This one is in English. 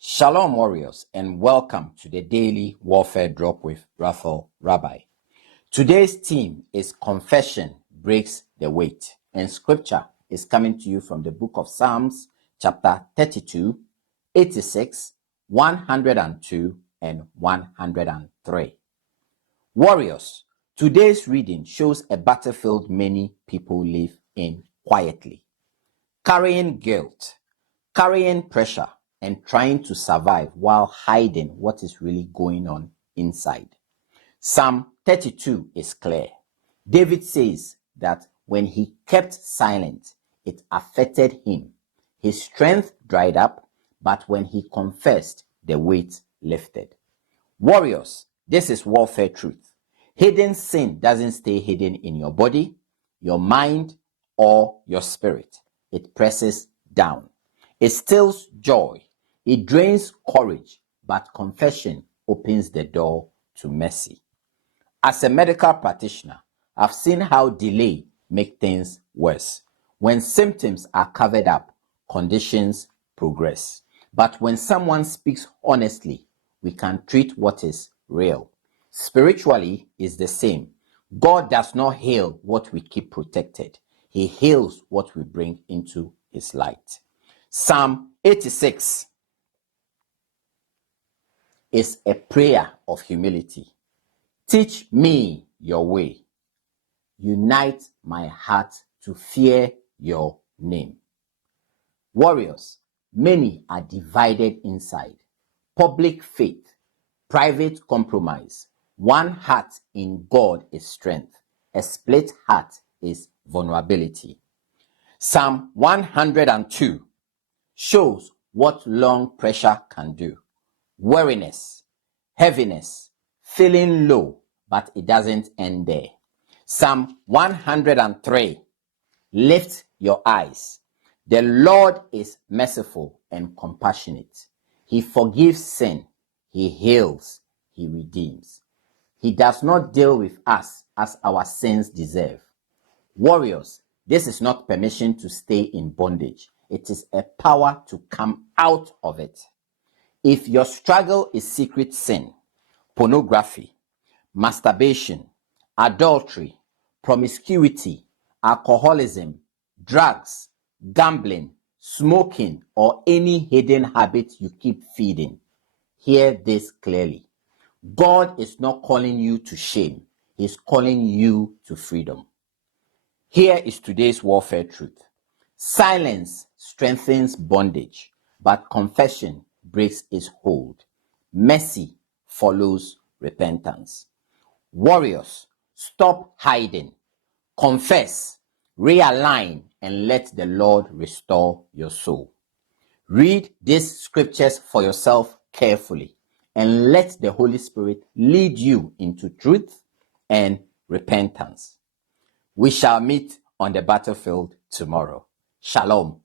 Shalom, warriors, and welcome to the Daily Warfare Drop with Raphael, Rabbi. Today's theme is Confession Breaks the Weight, and scripture is coming to you from the book of Psalms, chapter 32, 86, 102, and 103. Warriors, today's reading shows a battlefield many people live in quietly, carrying guilt, carrying pressure, and trying to survive while hiding what is really going on inside. Psalm 32 is clear. David says that when he kept silent, it affected him. His strength dried up, but when he confessed, the weight lifted. Warriors, this is warfare truth. Hidden sin doesn't stay hidden in your body, your mind, or your spirit. It presses down. It steals joy. It drains courage, but confession opens the door to mercy. As a medical practitioner, I've seen how delay makes things worse. When symptoms are covered up, conditions progress. But when someone speaks honestly, we can treat what is real. Spiritually, it's the same. God does not heal what we keep protected. He heals what we bring into His light. Psalm 86 is a prayer of humility. Teach me your way. Unite my heart to fear your name. Warriors, many are divided inside. Public faith, private compromise. One heart in God is strength. A split heart is vulnerability. Psalm 102 shows what long pressure can do. Weariness, heaviness, feeling low, but it doesn't end there. Psalm 103, lift your eyes. The Lord is merciful and compassionate. He forgives sin. He heals. He redeems. He does not deal with us as our sins deserve. Warriors, this is not permission to stay in bondage. It is a power to come out of it. If your struggle is secret sin, pornography, masturbation, adultery, promiscuity, alcoholism, drugs, gambling, smoking, or any hidden habit you keep feeding, hear this clearly. God is not calling you to shame. He's calling you to freedom. Here is today's warfare truth. Silence strengthens bondage, but confession breaks its hold. Mercy follows repentance. Warriors, stop hiding. Confess, realign, and let the Lord restore your soul. Read these scriptures for yourself carefully and let the Holy Spirit lead you into truth and repentance. We shall meet on the battlefield tomorrow. Shalom.